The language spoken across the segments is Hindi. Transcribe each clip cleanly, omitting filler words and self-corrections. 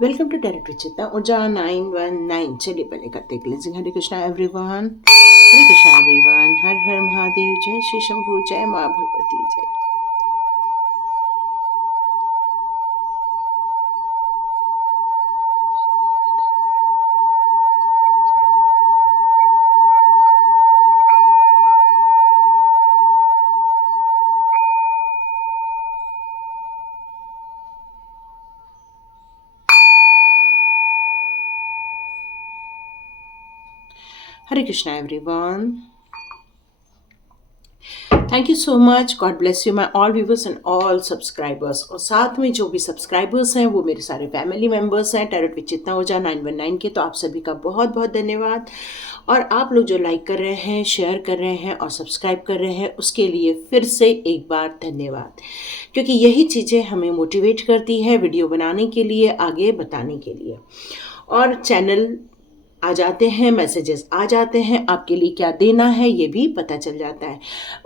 वेलकम टू डायरेक्ट विचिता ऊर्जा 919। चलिए पहले करते क्लेंजिंग। हरे कृष्णा एवरीवन, हर हर महादेव, जय श्री शंभू, जय माँ भगवती, जय। Hare Krishna everyone, thank you so much. God bless you my all viewers and all subscribers. और साथ में जो भी सब्सक्राइबर्स हैं वो मेरे सारे फैमिली मेम्बर्स हैं टैरोट विद चितना ऊर्जा 919 के, तो आप सभी का बहुत बहुत धन्यवाद। और आप लोग जो लाइक कर रहे हैं, शेयर कर रहे हैं और सब्सक्राइब कर रहे हैं, उसके लिए फिर से एक बार धन्यवाद, क्योंकि यही चीज़ें हमें मोटिवेट करती है वीडियो बनाने के लिए, आगे बताने के लिए। और चैनल आ जाते हैं, मैसेजेस आ जाते हैं, आपके लिए क्या देना है ये भी पता चल जाता है।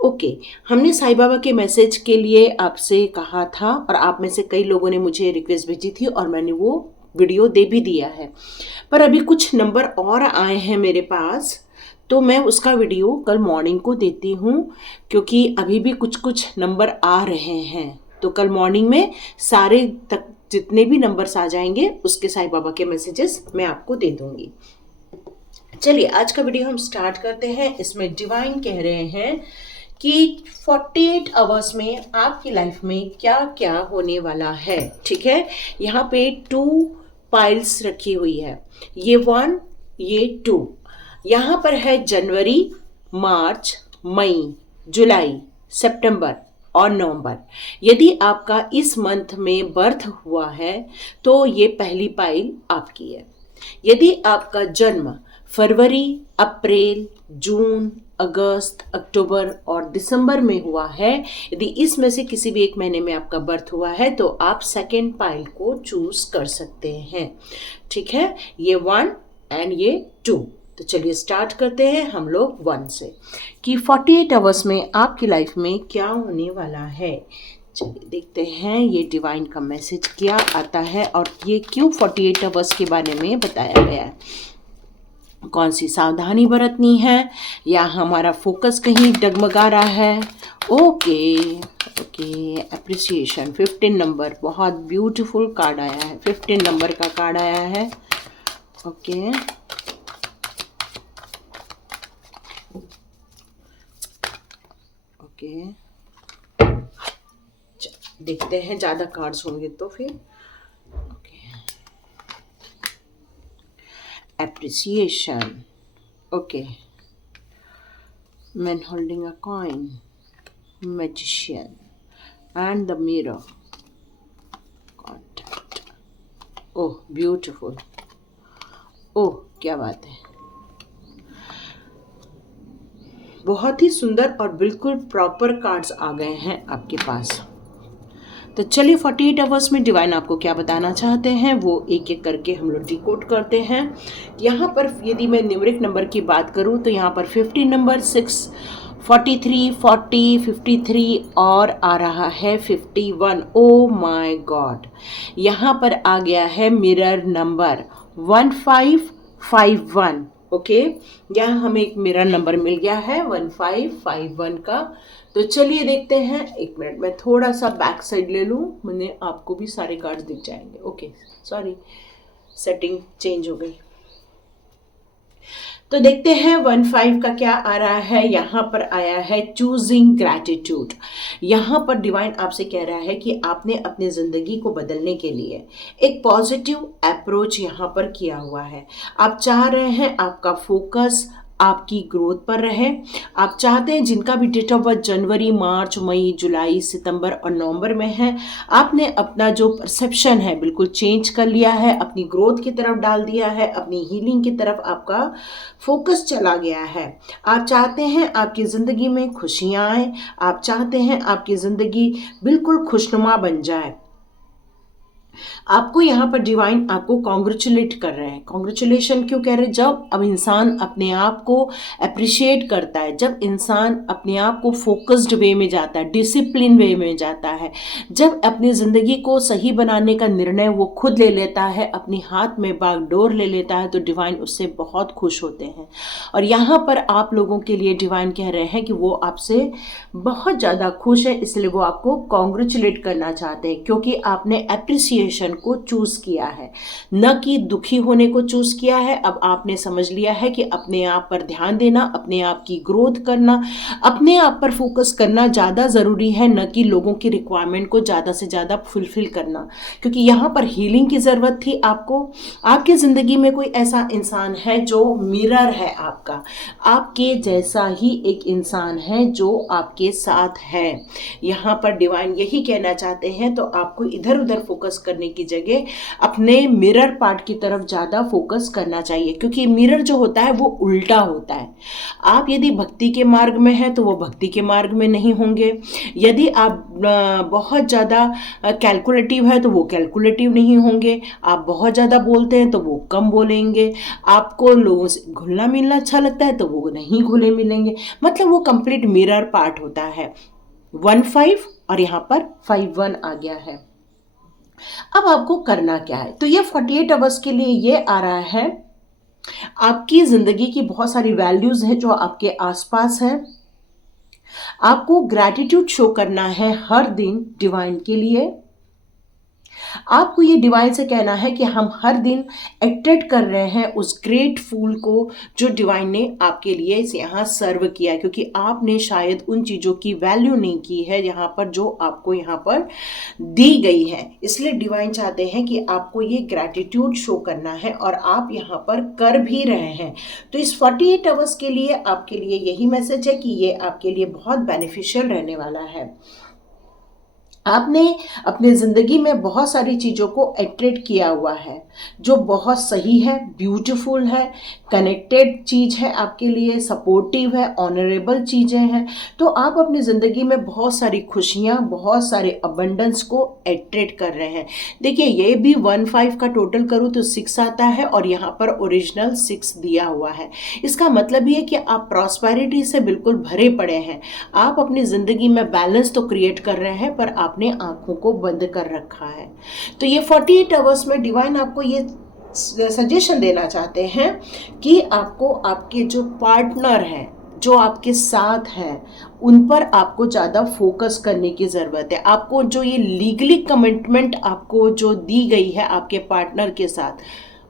ओके, हमने साईं बाबा के मैसेज के लिए आपसे कहा था और आप में से कई लोगों ने मुझे रिक्वेस्ट भेजी थी और मैंने वो वीडियो दे भी दिया है। पर अभी कुछ नंबर और आए हैं मेरे पास, तो मैं उसका वीडियो कल मॉर्निंग को देती हूँ, क्योंकि अभी भी कुछ कुछ नंबर आ रहे हैं। तो कल मॉर्निंग में सारे तक जितने भी नंबर्स आ जाएंगे उसके साईं बाबा के मैसेजेस मैं आपको दे दूंगी। चलिए आज का वीडियो हम स्टार्ट करते हैं। इसमें डिवाइन कह रहे हैं कि 48 आवर्स में आपकी लाइफ में क्या क्या होने वाला है। ठीक है, यहाँ पे 2 पाइल्स रखी हुई है, ये 1 ये 2। यहाँ पर है जनवरी, मार्च, मई, जुलाई, सितंबर और नवंबर। यदि आपका इस मंथ में बर्थ हुआ है तो ये पहली पाइल आपकी है। यदि आपका जन्म फरवरी, अप्रैल, जून, अगस्त, अक्टूबर और दिसंबर में हुआ है, यदि इसमें से किसी भी एक महीने में आपका बर्थ हुआ है तो आप सेकेंड पाइल को चूज कर सकते हैं। ठीक है, ये 1 एंड ये 2। तो चलिए स्टार्ट करते हैं हम लोग 1 से, कि 48 आवर्स में आपकी लाइफ में क्या होने वाला है। चलिए देखते हैं ये डिवाइन का मैसेज क्या आता है और ये क्यों 48 आवर्स के बारे में बताया गया है। कौन सी सावधानी बरतनी है या हमारा फोकस कहीं डगमगा रहा है। ओके ओके, अप्रिसिएशन 15 नंबर, बहुत ब्यूटीफुल कार्ड आया है। 15 नंबर का कार्ड आया है। ओके ओके, देखते हैं ज़्यादा कार्ड्स होंगे तो फिर। Appreciation. Okay. Man holding a coin. Magician. And the mirror. Contact. Oh, beautiful. Oh, क्या बात है। बहुत ही सुंदर और बिल्कुल प्रॉपर कार्ड्स आ गए हैं आपके पास। तो चलिए 48 आवर्स में डिवाइन आपको क्या बताना चाहते हैं वो एक एक करके हम लोग डिकोड करते हैं। यहाँ पर यदि मैं न्यूमेरिक नंबर की बात करूँ तो यहाँ पर 50 नंबर, 6, 43, 40, 53 और आ रहा है 51। ओ माय गॉड, यहाँ पर आ गया है मिरर नंबर 1551। ओके, यहाँ हमें एक मिरर नंबर मिल गया है 1551 का। तो चलिए देखते हैं। एक मिनट मैं थोड़ा सा बैक साइड ले लूँ, मैंने आपको भी सारे कार्ड्स दिख जाएंगे। ओके सॉरी, सेटिंग चेंज हो गई। तो देखते हैं 15 का क्या आ रहा है। यहाँ पर आया है चूजिंग ग्रैटिट्यूड। यहाँ पर डिवाइन आपसे कह रहा है कि आपने अपनी ज़िंदगी को बदलने के लिए एक पॉजिटिव अप्रोच यहाँ पर किया हुआ है। आप चाह रहे हैं आपका फोकस आपकी ग्रोथ पर रहे। आप चाहते हैं जिनका भी डेट ऑफ बर्थ जनवरी, मार्च, मई, जुलाई, सितंबर और नवंबर में है, आपने अपना जो परसेप्शन है बिल्कुल चेंज कर लिया है, अपनी ग्रोथ की तरफ डाल दिया है, अपनी हीलिंग की तरफ आपका फोकस चला गया है। आप चाहते हैं आपकी ज़िंदगी में खुशियाँ आए, आप चाहते हैं आपकी ज़िंदगी बिल्कुल खुशनुमा बन जाए। आपको यहाँ पर डिवाइन आपको कॉन्ग्रेचुलेट कर रहे हैं। कॉन्ग्रेचुलेशन क्यों कह रहे हैं? जब अब इंसान अपने आप को अप्रिशिएट करता है, जब इंसान अपने आप को फोकस्ड वे में जाता है, डिसिप्लिन वे में जाता है, जब अपनी ज़िंदगी को सही बनाने का निर्णय वो खुद ले लेता है, अपनी हाथ में बागडोर ले लेता है, तो डिवाइन उससे बहुत खुश होते हैं। और यहाँ पर आप लोगों के लिए डिवाइन कह रहे हैं कि वो आपसे बहुत ज़्यादा खुश है, इसलिए वो आपको कॉन्ग्रेचुलेट करना चाहते हैं, क्योंकि आपने एप्रिसिएशन को चूज किया है, न कि दुखी होने को चूज किया है। अब आपने समझ लिया है कि अपने आप पर ध्यान देना, अपने आप की ग्रोथ करना, अपने आप पर फोकस करना ज़्यादा ज़रूरी है, न कि लोगों की रिक्वायरमेंट को ज़्यादा से ज़्यादा फुलफिल करना। क्योंकि यहाँ पर हीलिंग की ज़रूरत थी आपको। आपकी ज़िंदगी में कोई ऐसा इंसान है जो मिरर है आपका, आपके जैसा ही एक इंसान है जो आपके साथ है। यहाँ पर डिवाइन यही कहना चाहते हैं, तो आपको इधर उधर फोकस करने की जगह अपने मिरर पार्ट की तरफ ज़्यादा फोकस करना चाहिए, क्योंकि मिरर जो होता है वो उल्टा होता है। आप यदि भक्ति के मार्ग में हैं तो वो भक्ति के मार्ग में नहीं होंगे, यदि आप बहुत ज़्यादा कैलकुलेटिव है तो वो कैलकुलेटिव नहीं होंगे, आप बहुत ज़्यादा बोलते हैं तो वो कम बोलेंगे, आपको लोगों से घुलना मिलना अच्छा लगता है तो वो नहीं घुले मिलेंगे। मतलब वो कंप्लीट मिरर पार्ट होता है। 1-5 और यहाँ पर 5-1 आ गया है। अब आपको करना क्या है? तो ये 48 आवर्स के लिए ये आ रहा है, आपकी जिंदगी की बहुत सारी वैल्यूज हैं जो आपके आसपास हैं। आपको ग्रैटिट्यूड शो करना है हर दिन डिवाइन के लिए। आपको ये डिवाइन से कहना है कि हम हर दिन एक्टेड कर रहे हैं उस ग्रेट फूल को जो डिवाइन ने आपके लिए यहाँ सर्व किया है, क्योंकि आपने शायद उन चीज़ों की वैल्यू नहीं की है यहाँ पर जो आपको यहाँ पर दी गई है। इसलिए डिवाइन चाहते हैं कि आपको ये ग्रैटिट्यूड शो करना है और आप यहाँ पर कर भी रहे हैं। तो इस 48 आवर्स के लिए आपके लिए यही मैसेज है कि ये आपके लिए बहुत बेनिफिशियल रहने वाला है। आपने अपने ज़िंदगी में बहुत सारी चीज़ों को अट्रैक्ट किया हुआ है जो बहुत सही है, ब्यूटीफुल है, कनेक्टेड चीज़ है आपके लिए, सपोर्टिव है, ऑनरेबल चीज़ें हैं। तो आप अपनी ज़िंदगी में बहुत सारी खुशियाँ, बहुत सारे अबंडेंस को अट्रैक्ट कर रहे हैं। देखिए ये भी 1-5 का टोटल करूँ तो 6 आता है और यहाँ पर ओरिजिनल 6 दिया हुआ है। इसका मतलब ये है कि आप प्रॉस्पेरिटी से बिल्कुल भरे पड़े हैं। आप अपनी ज़िंदगी में बैलेंस तो क्रिएट कर रहे हैं, पर आपने आंखों को बंद कर रखा है। तो ये 48 आवर्स में डिवाइन आपको ये सजेशन देना चाहते हैं कि आपको आपके जो पार्टनर हैं, जो आपके साथ हैं, उन पर आपको ज़्यादा फोकस करने की ज़रूरत है। आपको जो ये लीगली कमिटमेंट आपको जो दी गई है आपके पार्टनर के साथ,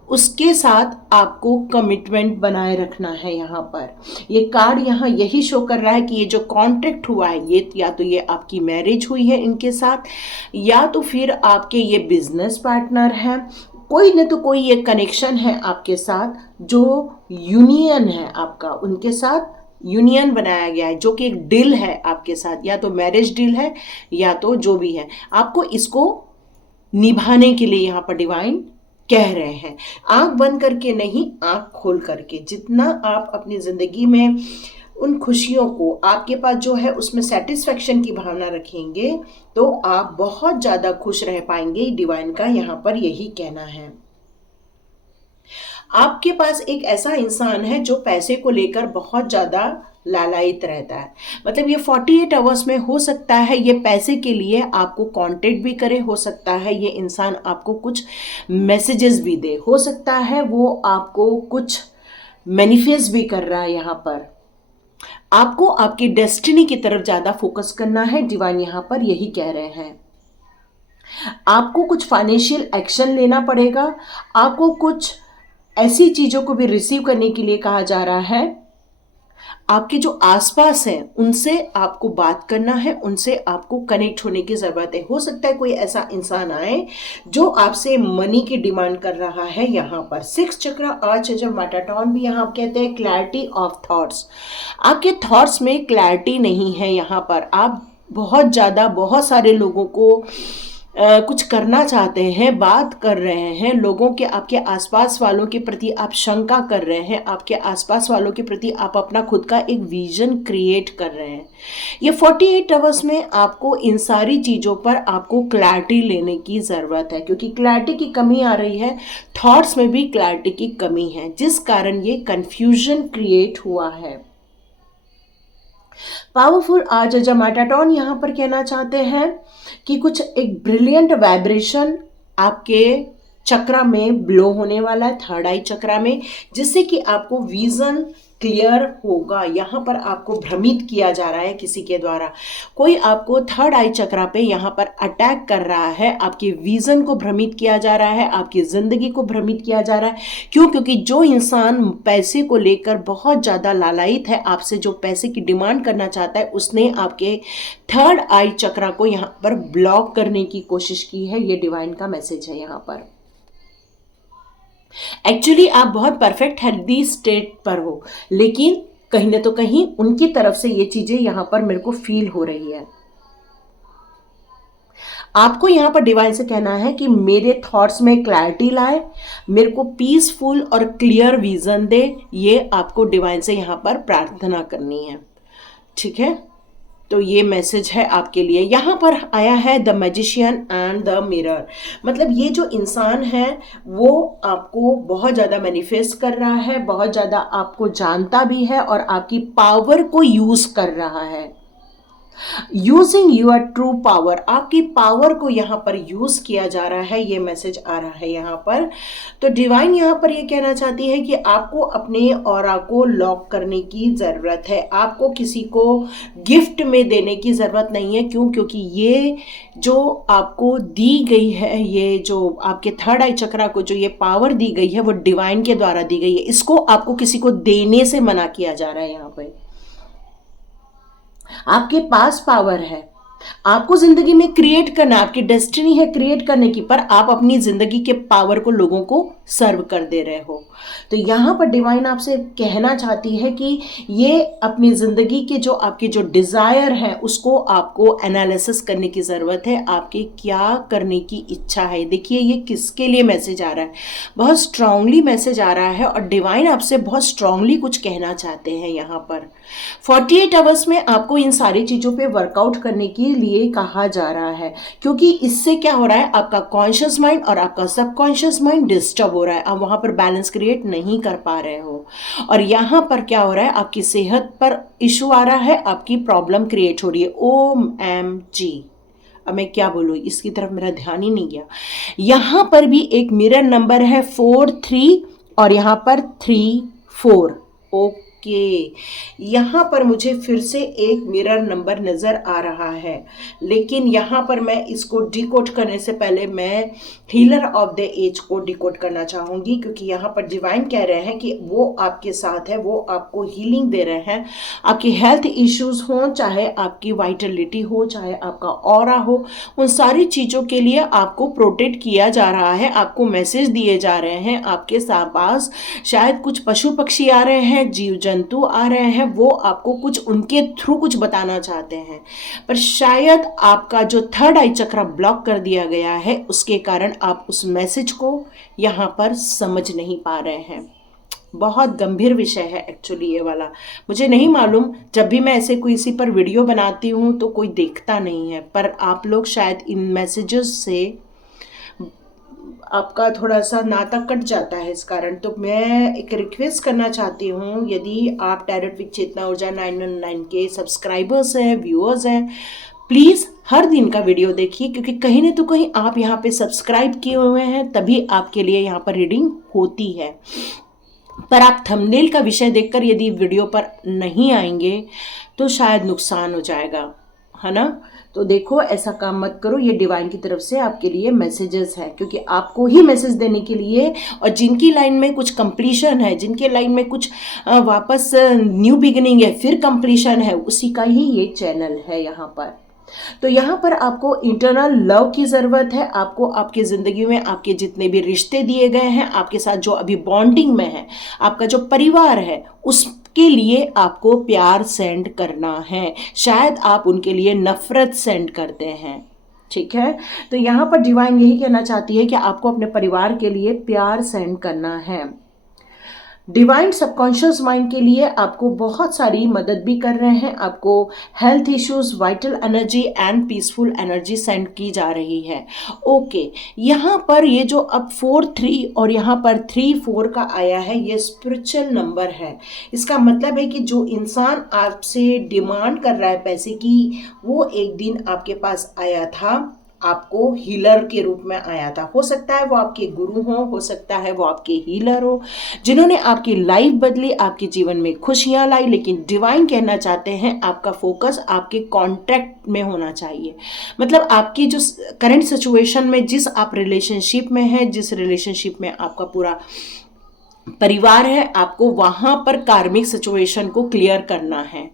उसके साथ आपको कमिटमेंट बनाए रखना है। यहाँ पर ये कार्ड यहाँ यही शो कर रहा है कि ये जो कॉन्ट्रैक्ट हुआ है, ये या तो ये आपकी मैरिज हुई है इनके साथ, या तो फिर आपके ये बिजनेस पार्टनर हैं, कोई न तो कोई ये कनेक्शन है आपके साथ, जो यूनियन है आपका, उनके साथ यूनियन बनाया गया है, जो कि एक डील है आपके साथ, या तो मैरिज डील है या तो जो भी है। आपको इसको निभाने के लिए यहाँ पर डिवाइन कह रहे हैं, आंख बंद करके नहीं, आंख खोल करके। जितना आप अपनी जिंदगी में उन खुशियों को, आपके पास जो है उसमें सेटिस्फेक्शन की भावना रखेंगे, तो आप बहुत ज्यादा खुश रह पाएंगे। डिवाइन का यहाँ पर यही कहना है। आपके पास एक ऐसा इंसान है जो पैसे को लेकर बहुत ज्यादा लालायित रहता है। मतलब ये 48 आवर्स में हो सकता है ये पैसे के लिए आपको कांटेक्ट भी करे, हो सकता है ये इंसान आपको कुछ मैसेजेस भी दे, हो सकता है वो आपको कुछ मैनिफेस्ट भी कर रहा है। यहाँ पर आपको आपकी डेस्टिनी की तरफ ज्यादा फोकस करना है, डिवाइन यहाँ पर यही कह रहे हैं। आपको कुछ फाइनेंशियल एक्शन लेना पड़ेगा, आपको कुछ ऐसी चीजों को भी रिसीव करने के लिए कहा जा रहा है। आपके जो आसपास हैं उनसे आपको बात करना है, उनसे आपको कनेक्ट होने की जरूरत है। हो सकता है कोई ऐसा इंसान आए जो आपसे मनी की डिमांड कर रहा है। यहाँ पर 6 चक्र आर्च जब मेटाटॉन भी यहाँ कहते हैं क्लैरिटी ऑफ थॉट्स। आपके थॉट्स में क्लैरिटी नहीं है। यहाँ पर आप बहुत सारे लोगों को कुछ करना चाहते हैं, बात कर रहे हैं, लोगों के आपके आसपास वालों के प्रति आप शंका कर रहे हैं, आपके आसपास वालों के प्रति आप अपना खुद का एक विजन क्रिएट कर रहे हैं। ये 48 आवर्स में आपको इन सारी चीज़ों पर आपको क्लैरिटी लेने की ज़रूरत है, क्योंकि क्लैरिटी की कमी आ रही है, थॉट्स में भी क्लैरिटी की कमी है, जिस कारण ये कन्फ्यूजन क्रिएट हुआ है। पावरफुल आज जमाटाटॉन यहाँ पर कहना चाहते हैं कि कुछ एक ब्रिलियंट वाइब्रेशन आपके चक्रा में ब्लो होने वाला है, थर्ड आई चक्रा में, जिससे कि आपको विजन क्लियर होगा। यहाँ पर आपको भ्रमित किया जा रहा है किसी के द्वारा, कोई आपको थर्ड आई चक्रा पे यहाँ पर अटैक कर रहा है, आपके विजन को भ्रमित किया जा रहा है, आपकी ज़िंदगी को भ्रमित किया जा रहा है। क्यों? क्योंकि जो इंसान पैसे को लेकर बहुत ज़्यादा लालायित है, आपसे जो पैसे की डिमांड करना चाहता है, उसने आपके थर्ड आई चक्रा को यहाँ पर ब्लॉक करने की कोशिश की है। ये डिवाइन का मैसेज है यहाँ पर। एक्चुअली आप बहुत परफेक्ट हेल्दी स्टेट पर हो, लेकिन कहीं ना तो कहीं उनकी तरफ से ये चीजें यहां पर मेरे को फील हो रही है। आपको यहां पर डिवाइन से कहना है कि मेरे थॉट्स में क्लैरिटी लाए, मेरे को पीसफुल और क्लियर विजन दे। ये आपको डिवाइन से यहां पर प्रार्थना करनी है, ठीक है। तो ये मैसेज है आपके लिए। यहाँ पर आया है the magician and the mirror, मतलब ये जो इंसान है वो आपको बहुत ज़्यादा मैनिफेस्ट कर रहा है, बहुत ज़्यादा आपको जानता भी है और आपकी पावर को यूज़ कर रहा है। यूजिंग यूर ट्रू पावर, आपकी पावर को यहाँ पर यूज किया जा रहा है, ये मैसेज आ रहा है यहाँ पर। तो डिवाइन यहाँ पर ये कहना चाहती है कि आपको अपने ऑरा को लॉक करने की ज़रूरत है, आपको किसी को गिफ्ट में देने की ज़रूरत नहीं है। क्यों? क्योंकि ये जो आपको दी गई है, ये जो आपके थर्ड आई चक्रा को जो ये पावर दी गई है वो डिवाइन के द्वारा दी गई है, इसको आपको किसी को देने से मना किया जा रहा है यहाँ पर। आपके पास पावर है, आपको जिंदगी में क्रिएट करना, आपकी डेस्टिनी है क्रिएट करने की, पर आप अपनी जिंदगी के पावर को लोगों को सर्व कर दे रहे हो। तो यहाँ पर डिवाइन आपसे कहना चाहती है कि ये अपनी जिंदगी के जो आपके जो डिजायर है उसको आपको एनालिसिस करने की जरूरत है, आपके क्या करने की इच्छा है। देखिए ये किसके लिए मैसेज आ रहा है, बहुत स्ट्रांगली मैसेज आ रहा है और डिवाइन आपसे बहुत स्ट्रांगली कुछ कहना चाहते हैं यहाँ पर। 48 आवर्स में आपको इन सारी चीजों पे वर्कआउट करने के लिए कहा जा रहा है, क्योंकि इससे क्या हो रहा है, आपका कॉन्शियस माइंड और आपका सबकॉन्शियस माइंड डिस्टर्ब हो रहा है, आप वहां पर बैलेंस क्रिएट नहीं कर पा रहे हो। और यहाँ पर क्या हो रहा है, आपकी सेहत पर इशू आ रहा है, आपकी प्रॉब्लम क्रिएट हो रही है। OMG, अब मैं क्या बोलूँ, इसकी तरफ मेरा ध्यान ही नहीं गया। यहाँ पर भी एक मिरर नंबर है 43 और यहाँ पर 34। ओके, यहाँ पर मुझे फिर से एक मिरर नंबर नज़र आ रहा है, लेकिन यहाँ पर मैं इसको डिकोड करने से पहले मैं हीलर ऑफ द एज को डिकोड करना चाहूँगी, क्योंकि यहाँ पर डिवाइन कह रहे हैं कि वो आपके साथ है, वो आपको हीलिंग दे रहे हैं। आपकी हेल्थ इश्यूज हो, चाहे आपकी वाइटलिटी हो, चाहे आपका ऑरा हो, उन सारी चीज़ों के लिए आपको प्रोटेक्ट किया जा रहा है, आपको मैसेज दिए जा रहे हैं। आपके पास शायद कुछ पशु पक्षी आ रहे हैं, जीव जंतु आ रहे हैं, वो आपको कुछ उनके थ्रू कुछ बताना चाहते हैं, पर शायद आपका जो थर्ड आई चक्र ब्लॉक कर दिया गया है उसके कारण आप उस मैसेज को यहाँ पर समझ नहीं पा रहे हैं। बहुत गंभीर विषय है एक्चुअली ये वाला, मुझे नहीं मालूम, जब भी मैं ऐसे कोई इसी पर वीडियो बनाती हूँ तो कोई देखता नहीं है, पर आप लोग शायद इन मैसेजेस से आपका थोड़ा सा नाता कट जाता है इस कारण। तो मैं एक रिक्वेस्ट करना चाहती हूँ, यदि आप टैरोट विद चेतना ऊर्जा 919 के सब्सक्राइबर्स हैं, व्यूअर्स हैं, प्लीज़ हर दिन का वीडियो देखिए, क्योंकि कहीं ना तो कहीं आप यहाँ पे सब्सक्राइब किए हुए हैं तभी आपके लिए यहाँ पर रीडिंग होती है। पर आप थंबनेल का विषय देखकर यदि वीडियो पर नहीं आएंगे तो शायद नुकसान हो जाएगा, है ना। तो देखो, ऐसा काम मत करो, ये डिवाइन की तरफ से आपके लिए मैसेजेस हैं, क्योंकि आपको ही मैसेज देने के लिए, और जिनकी लाइन में कुछ कंप्लीशन है, जिनके लाइन में कुछ वापस न्यू बिगिनिंग है, फिर कंप्लीशन है, उसी का ही ये चैनल है यहाँ पर। तो यहाँ पर आपको इंटरनल लव की ज़रूरत है, आपको आपकी ज़िंदगी में आपके जितने भी रिश्ते दिए गए हैं, आपके साथ जो अभी बॉन्डिंग में है, आपका जो परिवार है, उसके लिए आपको प्यार सेंड करना है। शायद आप उनके लिए नफ़रत सेंड करते हैं, ठीक है। तो यहाँ पर डिवाइन यही कहना चाहती है कि आपको अपने परिवार के लिए प्यार सेंड करना है। डिवाइन सबकॉन्शियस माइंड के लिए आपको बहुत सारी मदद भी कर रहे हैं। आपको health issues, vital energy and peaceful energy send की जा रही है। ओके, यहाँ पर ये जो अब 4-3 और यहाँ पर 3-4 का आया है, ये स्पिरिचुअल नंबर है। इसका मतलब है कि जो इंसान आपसे डिमांड कर रहा है पैसे की, वो एक दिन आपके पास आया था, आपको हीलर के रूप में आया था। हो सकता है वो आपके गुरु हो सकता है वो आपके हीलर हो, जिन्होंने आपकी लाइफ बदली, आपके जीवन में खुशियां लाई। लेकिन डिवाइन कहना चाहते हैं आपका फोकस आपके कॉन्ट्रैक्ट में होना चाहिए। मतलब आपकी जो करंट सिचुएशन में, जिस आप रिलेशनशिप में हैं, जिस रिलेशनशिप में आपका पूरा परिवार है, आपको वहां पर कार्मिक सिचुएशन को क्लियर करना है।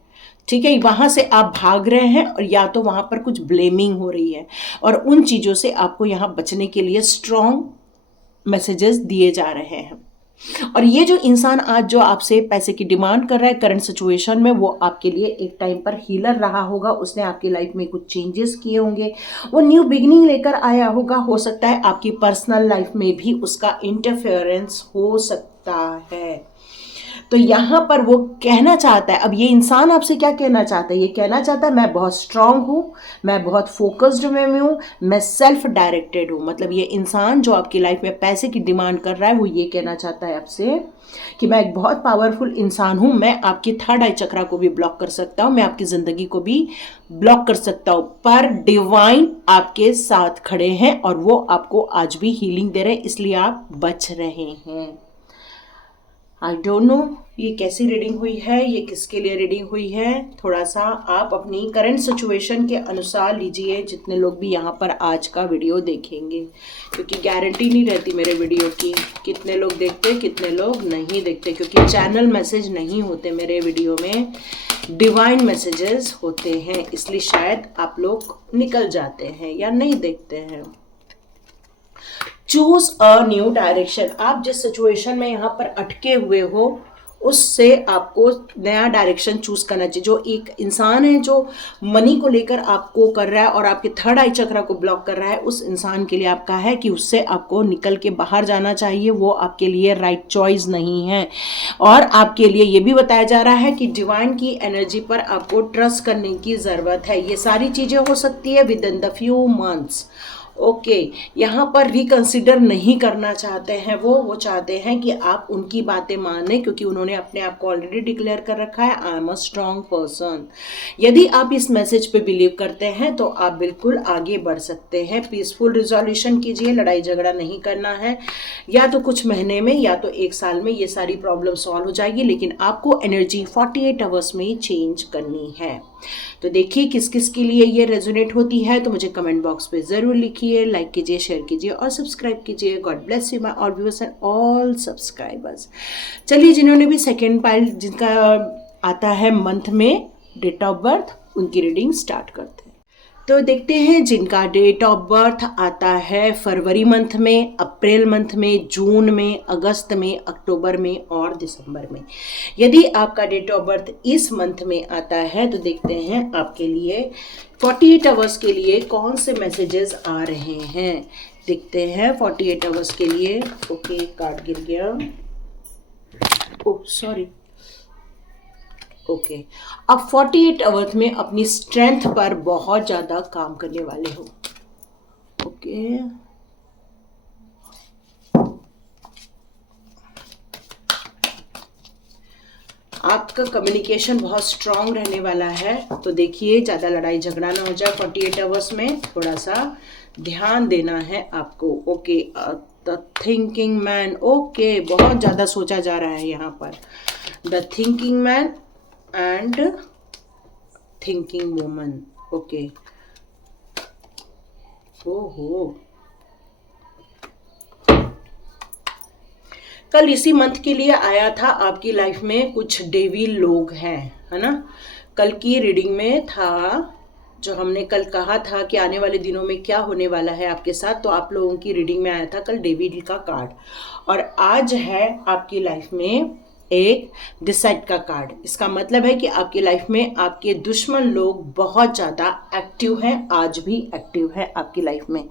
ठीक है, वहां से आप भाग रहे हैं और या तो वहां पर कुछ ब्लेमिंग हो रही है, और उन चीजों से आपको यहां बचने के लिए स्ट्रॉन्ग मैसेजेस दिए जा रहे हैं। और ये जो इंसान आज जो आपसे पैसे की डिमांड कर रहा है करंट सिचुएशन में, वो आपके लिए एक टाइम पर हीलर रहा होगा। उसने आपकी लाइफ में कुछ चेंजेस किए होंगे, वो न्यू बिगिनिंग लेकर आया होगा। हो सकता है आपकी पर्सनल लाइफ में भी उसका इंटरफेरेंस हो सकता है। तो यहाँ पर वो कहना चाहता है, अब ये इंसान आपसे क्या कहना चाहता है? ये कहना चाहता है मैं बहुत स्ट्रांग हूँ, मैं बहुत फोकस्ड में हूँ, मैं सेल्फ डायरेक्टेड हूँ। मतलब ये इंसान जो आपकी लाइफ में पैसे की डिमांड कर रहा है, वो ये कहना चाहता है आपसे कि मैं एक बहुत पावरफुल इंसान हूँ, मैं आपकी थर्ड आई चक्रा को भी ब्लॉक कर सकता हूँ, मैं आपकी ज़िंदगी को भी ब्लॉक कर सकता हूँ। पर डिवाइन आपके साथ खड़े हैं और वो आपको आज भी हीलिंग दे रहे हैं, इसलिए आप बच रहे हैं। आई डोंट नो ये कैसी रीडिंग हुई है, ये किसके लिए रीडिंग हुई है। थोड़ा सा आप अपनी करंट सिचुएशन के अनुसार लीजिए, जितने लोग भी यहाँ पर आज का वीडियो देखेंगे, क्योंकि गारंटी नहीं रहती मेरे वीडियो की, कितने लोग देखते कितने लोग नहीं देखते, क्योंकि चैनल मैसेज नहीं होते मेरे वीडियो में, डिवाइन मैसेजेस होते हैं, इसलिए शायद आप लोग निकल जाते हैं या नहीं देखते हैं। Choose a new direction. आप जिस सिचुएशन में यहाँ पर अटके हुए हो, उससे आपको नया डायरेक्शन चूज करना चाहिए। जो एक इंसान है जो मनी को लेकर आपको कर रहा है और आपके थर्ड आई चक्रा को ब्लॉक कर रहा है, उस इंसान के लिए आपका है कि उससे आपको निकल के बाहर जाना चाहिए। वो आपके लिए राइट चॉइस नहीं है। और आपके लिए ये भी बताया जा रहा है कि डिवाइन की एनर्जी पर आपको ट्रस्ट करने की ज़रूरत है। ये सारी चीज़ें हो सकती है with in the few months. Okay, यहाँ पर रिकंसिडर नहीं करना चाहते हैं वो चाहते हैं कि आप उनकी बातें माने, क्योंकि उन्होंने अपने आप को ऑलरेडी डिक्लेयर कर रखा है, I am a strong person. यदि आप इस मैसेज पे बिलीव करते हैं तो आप बिल्कुल आगे बढ़ सकते हैं। पीसफुल रिजोल्यूशन कीजिए, लड़ाई झगड़ा नहीं करना है। या तो कुछ महीने में या तो 1 साल में ये सारी प्रॉब्लम सॉल्व हो जाएगी, लेकिन आपको एनर्जी 48 आवर्स में चेंज करनी है। तो देखिए किस किस के लिए ये रेजोनेट होती है, तो मुझे कमेंट बॉक्स पे ज़रूर लिखिए, लाइक कीजिए, शेयर कीजिए और सब्सक्राइब कीजिए। God bless you my all viewers and all subscribers. चलिए, जिन्होंने भी सेकेंड पाइल जिनका आता है मंथ में डेट ऑफ बर्थ, उनकी रीडिंग स्टार्ट करते हैं। तो देखते हैं जिनका डेट ऑफ बर्थ आता है फरवरी मंथ में, अप्रैल मंथ में, जून में, अगस्त में, अक्टूबर में और दिसंबर में। यदि आपका डेट ऑफ बर्थ इस मंथ में आता है तो देखते हैं आपके लिए 48 आवर्स के लिए कौन से मैसेजेस आ रहे हैं। देखते हैं 48 आवर्स के लिए। ओके, कार्ड गिर गया, ओह सॉरी। ओके, अब 48 आवर्स में अपनी स्ट्रेंथ पर बहुत ज़्यादा काम करने वाले हो। ओके, आपका कम्युनिकेशन बहुत स्ट्रांग रहने वाला है। तो देखिए ज़्यादा लड़ाई झगड़ा ना हो जाए 48 आवर्स में, थोड़ा सा ध्यान देना है आपको। Okay, the thinking man. Okay, बहुत ज़्यादा सोचा जा रहा है यहाँ पर। The thinking man and thinking woman. Okay, ओहो, कल इसी मंथ के लिए आया था आपकी लाइफ में कुछ डेविल लोग हैं, है ना। कल की रीडिंग में था जो हमने कल कहा था कि आने वाले दिनों में क्या होने वाला है आपके साथ, तो आप लोगों की रीडिंग में आया था कल डेविल का कार्ड। और आज है आपकी लाइफ में एक डिसाइड का कार्ड। इसका मतलब है कि आपकी लाइफ में आपके दुश्मन लोग बहुत ज़्यादा एक्टिव हैं, आज भी एक्टिव है आपकी लाइफ में।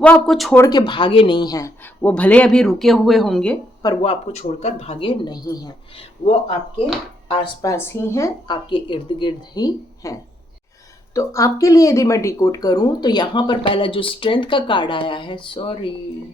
वो आपको छोड़ के भागे नहीं हैं, वो भले अभी रुके हुए होंगे पर वो आपको छोड़कर भागे नहीं हैं, वो आपके आसपास ही हैं, आपके इर्द गिर्द ही हैं। तो आपके लिए यदि मैं डिकोड करूं तो यहाँ पर पहला जो स्ट्रेंथ का कार्ड आया है, सॉरी,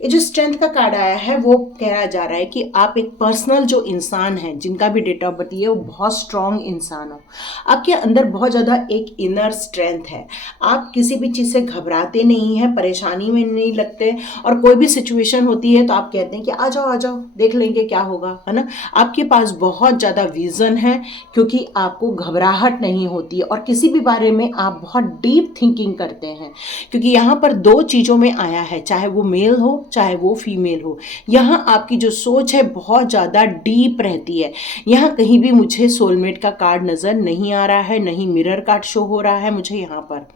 ये जो स्ट्रेंथ का कार्ड आया है वो कहा जा रहा है कि आप एक पर्सनल जो इंसान है, जिनका भी डेट ऑफ बर्थ है, वो बहुत स्ट्रांग इंसान हो। आपके अंदर बहुत ज़्यादा एक इनर स्ट्रेंथ है। आप किसी भी चीज़ से घबराते नहीं हैं, परेशानी में नहीं लगते, और कोई भी सिचुएशन होती है तो आप कहते हैं कि आ जाओ देख लेंगे क्या होगा, है ना। आपके पास बहुत ज़्यादा विजन है, क्योंकि आपको घबराहट नहीं होती है और किसी भी बारे में आप बहुत डीप थिंकिंग करते हैं। क्योंकि यहाँ पर दो चीज़ों में आया है, चाहे वो मेल हो चाहे वो फीमेल हो, यहाँ आपकी जो सोच है बहुत ज़्यादा डीप रहती है। यहाँ कहीं भी मुझे सोलमेट का कार्ड नज़र नहीं आ रहा है, नहीं मिरर कार्ड शो हो रहा है मुझे यहाँ पर।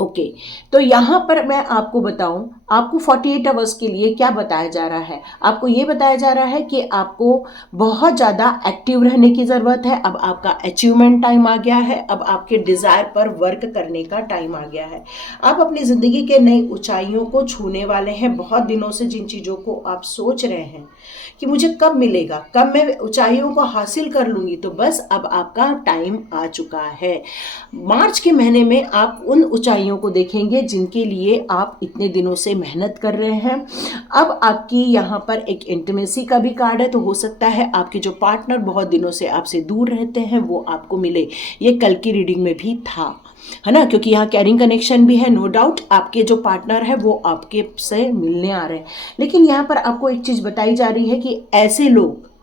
ओके, तो यहाँ पर मैं आपको बताऊं, आपको 48 आवर्स के लिए क्या बताया जा रहा है। आपको ये बताया जा रहा है कि आपको बहुत ज़्यादा एक्टिव रहने की ज़रूरत है। अब आपका अचीवमेंट टाइम आ गया है, अब आपके डिज़ायर पर वर्क करने का टाइम आ गया है। आप अपनी ज़िंदगी के नई ऊंचाइयों को छूने वाले हैं। बहुत दिनों से जिन चीज़ों को आप सोच रहे हैं कि मुझे कब मिलेगा, कब मैं ऊंचाइयों को हासिल कर लूँगी, तो बस अब आपका टाइम आ चुका है। मार्च के महीने में आप उन ऊंचाइयों को देखेंगे जिनके लिए आप इतने दिनों से मेहनत कर रहे हैं। अब आपकी यहाँ पर एक इंटीमेसी का भी कार्ड है, तो हो सकता है आपके जो पार्टनर बहुत दिनों से आपसे दूर रहते हैं वो आपको मिले। ये कल की रीडिंग में भी था, है ना, क्योंकि यहाँ कैरिंग कनेक्शन भी है। नो डाउट आपके जो पार्टनर है वो आपके से मिलने आ रहे हैं। लेकिन यहाँ पर आपको एक चीज़ बताई जा रही है कि ऐसे लोग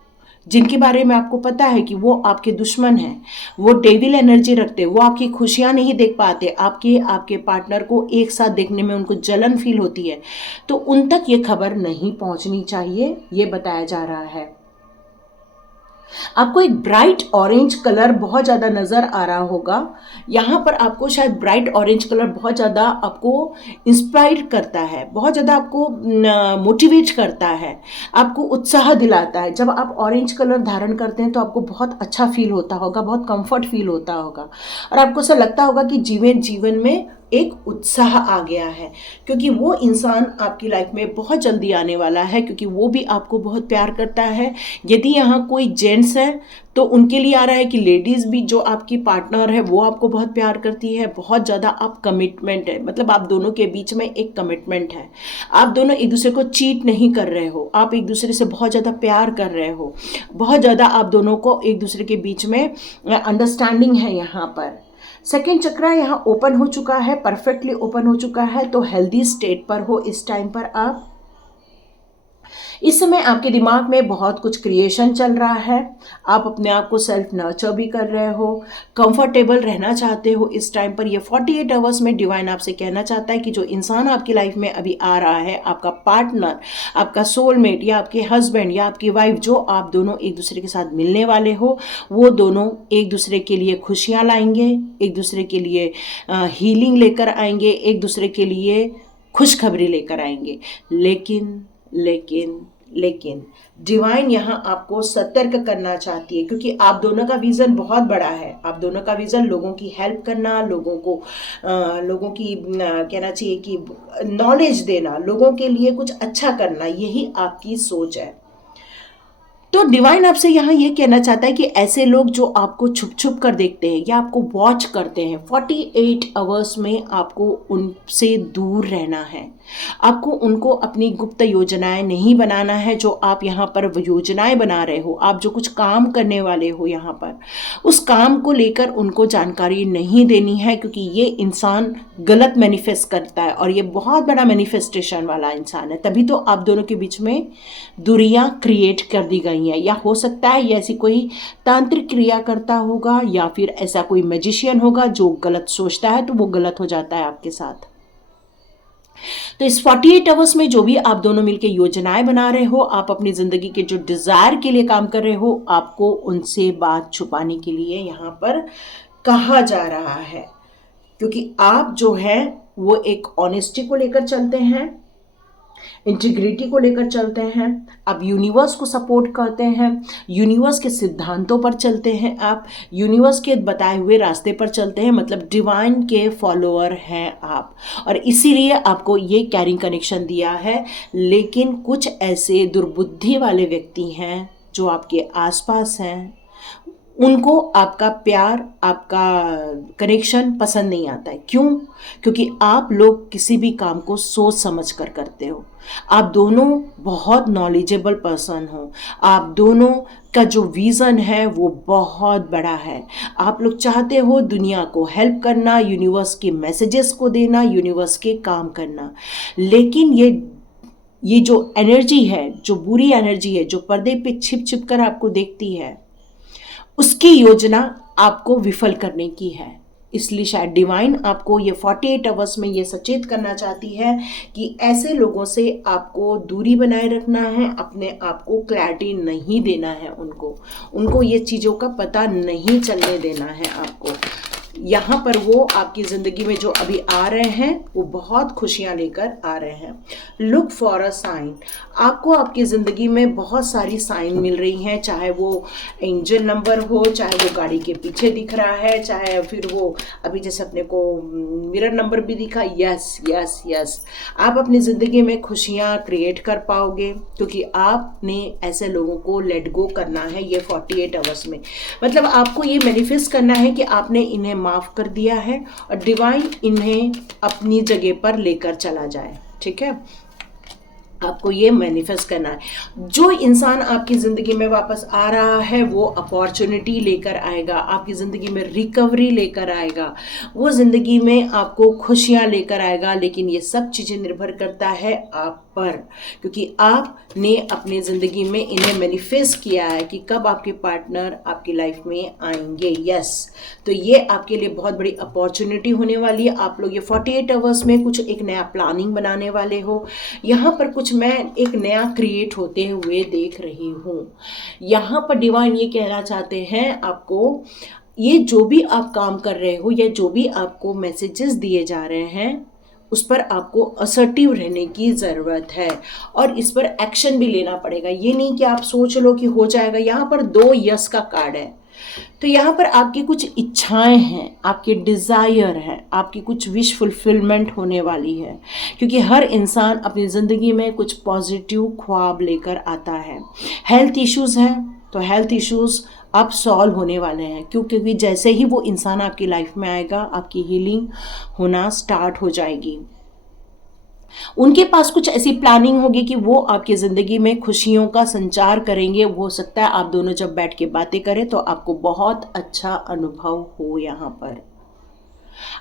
जिनके बारे में आपको पता है कि वो आपके दुश्मन हैं, वो डेविल एनर्जी रखते, वो आपकी खुशियाँ नहीं देख पाते, आपके पार्टनर को एक साथ देखने में उनको जलन फील होती है, तो उन तक ये खबर नहीं पहुंचनी चाहिए, ये बताया जा रहा है। आपको एक ब्राइट ऑरेंज कलर बहुत ज़्यादा नज़र आ रहा होगा। यहाँ पर आपको शायद ब्राइट ऑरेंज कलर बहुत ज़्यादा आपको इंस्पायर करता है, बहुत ज़्यादा आपको मोटिवेट करता है, आपको उत्साह दिलाता है। जब आप ऑरेंज कलर धारण करते हैं तो आपको बहुत अच्छा फील होता होगा, बहुत कंफर्ट फील होता होगा, और आपको ऐसा लगता होगा कि जीवन में एक उत्साह आ गया है, क्योंकि वो इंसान आपकी लाइफ में बहुत जल्दी आने वाला है, क्योंकि वो भी आपको बहुत प्यार करता है। यदि यहाँ कोई जेंट्स है तो उनके लिए आ रहा है कि लेडीज़ भी जो आपकी पार्टनर है वो आपको बहुत प्यार करती है, बहुत ज़्यादा आप कमिटमेंट है, मतलब आप दोनों के बीच में एक कमिटमेंट है। आप दोनों एक दूसरे को चीट नहीं कर रहे हो, आप एक दूसरे से बहुत ज़्यादा प्यार कर रहे हो, बहुत ज़्यादा आप दोनों को एक दूसरे के बीच में अंडरस्टैंडिंग है। यहाँ पर सेकेंड चक्रा यहाँ ओपन हो चुका है, परफेक्टली ओपन हो चुका है, तो हेल्दी स्टेट पर हो इस टाइम पर आप। इस समय आपके दिमाग में बहुत कुछ क्रिएशन चल रहा है, आप अपने आप को सेल्फ नर्चर भी कर रहे हो, कंफर्टेबल रहना चाहते हो इस टाइम पर। ये 48 आवर्स में डिवाइन आपसे कहना चाहता है कि जो इंसान आपकी लाइफ में अभी आ रहा है, आपका पार्टनर, आपका सोलमेट या आपके हस्बैंड या आपकी वाइफ, जो आप दोनों एक दूसरे के साथ मिलने वाले हो, वो दोनों एक दूसरे के लिए खुशियाँ लाएंगे, एक दूसरे के लिए हीलिंग लेकर आएंगे, एक दूसरे के लिए खुशखबरी लेकर आएंगे। लेकिन डिवाइन यहाँ आपको सतर्क करना चाहती है, क्योंकि आप दोनों का विज़न बहुत बड़ा है। आप दोनों का विज़न लोगों की हेल्प करना, लोगों की कहना चाहिए कि नॉलेज देना, लोगों के लिए कुछ अच्छा करना, यही आपकी सोच है। तो डिवाइन आपसे यहाँ ये कहना चाहता है कि ऐसे लोग जो आपको छुप छुप कर देखते हैं या आपको वॉच करते हैं, 48 आवर्स में आपको उनसे दूर रहना है। आपको उनको अपनी गुप्त योजनाएं नहीं बनाना है। जो आप यहाँ पर योजनाएं बना रहे हो, आप जो कुछ काम करने वाले हो यहाँ पर, उस काम को लेकर उनको जानकारी नहीं देनी है, क्योंकि ये इंसान गलत मैनिफेस्ट करता है और ये बहुत बड़ा मैनिफेस्टेशन वाला इंसान है। तभी तो आप दोनों के बीच में दूरियां क्रिएट कर दी गई हैं, या हो सकता है ये ऐसी कोई तांत्रिक क्रिया करता होगा, या फिर ऐसा कोई मैजिशियन होगा जो गलत सोचता है तो वो गलत हो जाता है आपके साथ। तो इस 48 आवर्स में जो भी आप दोनों मिलकर योजनाएं बना रहे हो, आप अपनी जिंदगी के जो डिजायर के लिए काम कर रहे हो, आपको उनसे बात छुपाने के लिए यहाँ पर कहा जा रहा है, क्योंकि आप जो है वो एक ऑनेस्टी को लेकर चलते हैं, इंटीग्रिटी को लेकर चलते हैं, आप यूनिवर्स को सपोर्ट करते हैं, यूनिवर्स के सिद्धांतों पर चलते हैं, आप यूनिवर्स के बताए हुए रास्ते पर चलते हैं, मतलब डिवाइन के फॉलोअर हैं आप, और इसीलिए आपको ये कैरिंग कनेक्शन दिया है। लेकिन कुछ ऐसे दुर्बुद्धि वाले व्यक्ति हैं जो आपके आसपास हैं, उनको आपका प्यार, आपका कनेक्शन पसंद नहीं आता है। क्यों? क्योंकि आप लोग किसी भी काम को सोच समझ कर करते हो। आप दोनों बहुत नॉलेजेबल पर्सन हो, आप दोनों का जो विज़न है वो बहुत बड़ा है। आप लोग चाहते हो दुनिया को हेल्प करना, यूनिवर्स के मैसेजेस को देना, यूनिवर्स के काम करना। लेकिन ये जो एनर्जी है, जो बुरी एनर्जी है, जो पर्दे पे छिप छिप कर आपको देखती है, उसकी योजना आपको विफल करने की है। इसलिए शायद डिवाइन आपको ये 48 आवर्स में ये सचेत करना चाहती है कि ऐसे लोगों से आपको दूरी बनाए रखना है, अपने आप को क्लैरिटी नहीं देना है, उनको ये चीज़ों का पता नहीं चलने देना है आपको। यहाँ पर वो आपकी ज़िंदगी में जो अभी आ रहे हैं वो बहुत खुशियाँ लेकर आ रहे हैं। Look for a sign. आपको आपकी ज़िंदगी में बहुत सारी साइन मिल रही हैं, चाहे वो एंजल नंबर हो, चाहे वो गाड़ी के पीछे दिख रहा है, चाहे फिर वो अभी जैसे अपने को मिरर नंबर भी दिखा। यस यस यस, आप अपनी ज़िंदगी में खुशियाँ क्रिएट कर पाओगे, क्योंकि आपने ऐसे लोगों को लेट गो करना है ये 48 आवर्स में। मतलब आपको ये मैनिफेस्ट करना है कि आपने इन्हें माफ़ कर दिया है और डिवाइन इन्हें अपनी जगह पर लेकर चला जाए। ठीक है, आपको ये मैनिफेस्ट करना है। जो इंसान आपकी ज़िंदगी में वापस आ रहा है वो अपॉर्चुनिटी लेकर आएगा, आपकी ज़िंदगी में रिकवरी लेकर आएगा, वो ज़िंदगी में आपको खुशियाँ लेकर आएगा। लेकिन ये सब चीज़ें निर्भर करता है आप पर, क्योंकि आपने अपनी ज़िंदगी में इन्हें मैनिफेस्ट किया है कि कब आपके पार्टनर आपकी लाइफ में आएंगे। यस, तो ये आपके लिए बहुत बड़ी अपॉर्चुनिटी होने वाली है। आप लोग ये 48 आवर्स में कुछ एक नया प्लानिंग बनाने वाले हो। यहाँ पर कुछ मैं एक नया क्रिएट होते हुए देख रही हूँ। यहाँ पर डिवाइन ये कहना चाहते हैं आपको, ये जो भी आप काम कर रहे हो या जो भी आपको मैसेजेस दिए जा रहे हैं, उस पर आपको असर्टिव रहने की ज़रूरत है और इस पर एक्शन भी लेना पड़ेगा। ये नहीं कि आप सोच लो कि हो जाएगा। यहाँ पर 2 यस का कार्ड है, तो यहाँ पर आपकी कुछ इच्छाएं हैं, आपके डिज़ायर हैं, आपकी कुछ विश फुलफिलमेंट होने वाली है, क्योंकि हर इंसान अपनी ज़िंदगी में कुछ पॉजिटिव ख्वाब लेकर आता है। हेल्थ इश्यूज़ हैं तो हेल्थ इश्यूज़ अब सॉल्व होने वाले हैं, क्योंकि जैसे ही वो इंसान आपकी लाइफ में आएगा आपकी हीलिंग होना स्टार्ट हो जाएगी। उनके पास कुछ ऐसी प्लानिंग होगी कि वो आपकी ज़िंदगी में खुशियों का संचार करेंगे। हो सकता है आप दोनों जब बैठ के बातें करें तो आपको बहुत अच्छा अनुभव हो। यहाँ पर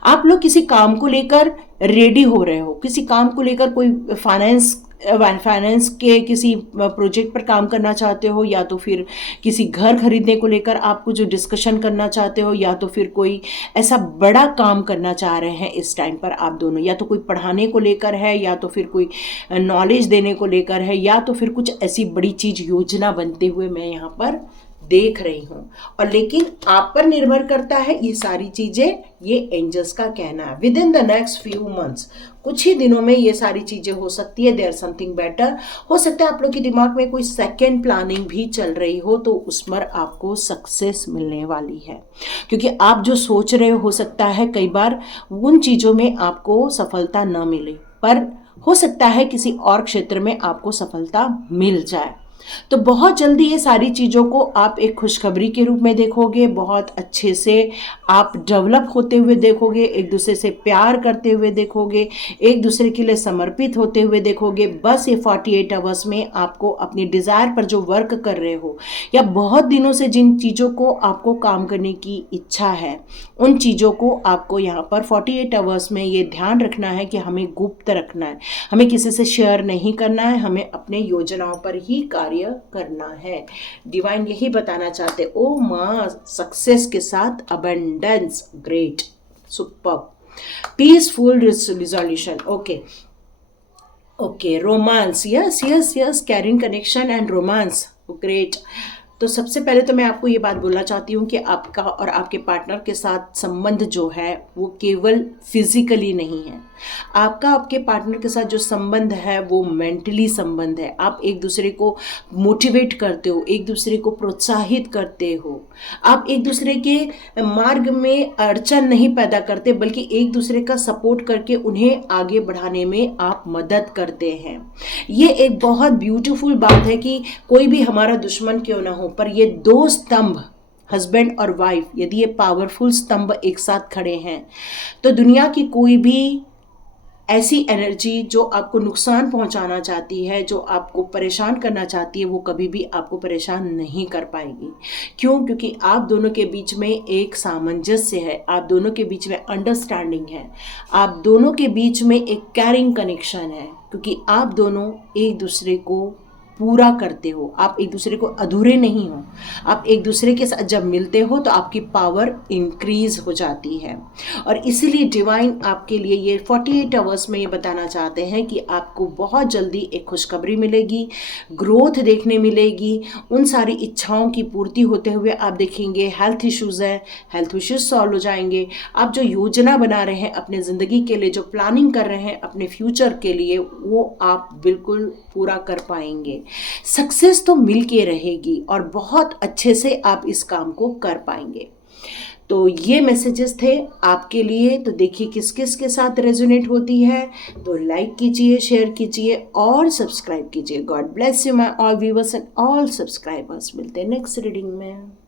आप लोग किसी काम को लेकर रेडी हो रहे हो, किसी काम को लेकर कोई फाइनेंस के किसी प्रोजेक्ट पर काम करना चाहते हो, या तो फिर किसी घर खरीदने को लेकर आपको जो डिस्कशन करना चाहते हो, या तो फिर कोई ऐसा बड़ा काम करना चाह रहे हैं इस टाइम पर आप दोनों, या तो कोई पढ़ाने को लेकर है, या तो फिर कोई नॉलेज देने को लेकर है, या तो फिर कुछ ऐसी बड़ी चीज़ योजना बनते हुए मैं यहाँ पर देख रही हूँ। और लेकिन आप पर निर्भर करता है ये सारी चीज़ें, ये एंजल्स का कहना है। With in the next few months, कुछ ही दिनों में ये सारी चीज़ें हो सकती है। There something better. हो सकता है आप लोग के दिमाग में कोई सेकेंड प्लानिंग भी चल रही हो, तो उस पर आपको सक्सेस मिलने वाली है, क्योंकि आप जो सोच रहे हो सकता है कई बार उन चीज़ों में आपको सफलता न मिले, पर हो सकता है किसी और क्षेत्र में आपको सफलता मिल जाए। तो बहुत जल्दी ये सारी चीज़ों को आप एक खुशखबरी के रूप में देखोगे, बहुत अच्छे से आप डेवलप होते हुए देखोगे, एक दूसरे से प्यार करते हुए देखोगे, एक दूसरे के लिए समर्पित होते हुए देखोगे। बस ये 48 आवर्स में आपको अपनी डिज़ायर पर जो वर्क कर रहे हो, या बहुत दिनों से जिन चीज़ों को आपको काम करने की इच्छा है, उन चीज़ों को आपको यहाँ पर 48 आवर्स में ये ध्यान रखना है कि हमें गुप्त रखना है, हमें किसी से शेयर नहीं करना है, हमें अपने योजनाओं पर ही कार्य करना है। डिवाइन यही बताना चाहते। ओ माँ, सक्सेस के साथ abundance, great, super, peaceful resolution. Okay, romance, yes yes yes, carrying connection and romance, great. तो सबसे पहले तो मैं आपको ये बात बोलना चाहती हूँ कि आपका और आपके पार्टनर के साथ संबंध जो है वो केवल फिजिकली नहीं है। आपका आपके पार्टनर के साथ जो संबंध है वो मेंटली संबंध है। आप एक दूसरे को मोटिवेट करते हो, एक दूसरे को प्रोत्साहित करते हो, आप एक दूसरे के मार्ग में अड़चन नहीं पैदा करते, बल्कि एक दूसरे का सपोर्ट करके उन्हें आगे बढ़ाने में आप मदद करते हैं। ये एक बहुत ब्यूटीफुल बात है कि कोई भी हमारा दुश्मन क्यों ना हो, पर ये दो स्तंभ, हस्बैंड और वाइफ, यदि ये पावरफुल स्तंभ एक साथ खड़े हैं तो दुनिया की कोई भी ऐसी एनर्जी जो आपको नुकसान पहुंचाना चाहती है, जो आपको परेशान करना चाहती है, वो कभी भी आपको परेशान नहीं कर पाएगी। क्यों? क्योंकि आप दोनों के बीच में एक सामंजस्य है, आप दोनों के बीच में अंडरस्टैंडिंग है, आप दोनों के बीच में एक कैरिंग कनेक्शन है, क्योंकि आप दोनों एक दूसरे को पूरा करते हो, आप एक दूसरे को अधूरे नहीं हो। आप एक दूसरे के साथ जब मिलते हो तो आपकी पावर इंक्रीज हो जाती है। और इसीलिए डिवाइन आपके लिए ये 48 आवर्स में ये बताना चाहते हैं कि आपको बहुत जल्दी एक खुशखबरी मिलेगी, ग्रोथ देखने मिलेगी, उन सारी इच्छाओं की पूर्ति होते हुए आप देखेंगे। हेल्थ इश्यूज़ हैं, हेल्थ इश्यूज सॉल्व हो जाएंगे। आप जो योजना बना रहे हैं अपने ज़िंदगी के लिए, जो प्लानिंग कर रहे हैं अपने फ्यूचर के लिए, वो आप बिल्कुल पूरा कर पाएंगे। सक्सेस तो मिल के रहेगी और बहुत अच्छे से आप इस काम को कर पाएंगे। तो ये मैसेजेस थे आपके लिए। तो देखिए किस किस के साथ रेजोनेट होती है, तो लाइक कीजिए, शेयर कीजिए और सब्सक्राइब कीजिए। God bless you my all viewers and all subscribers. मिलते हैं नेक्स्ट रीडिंग में।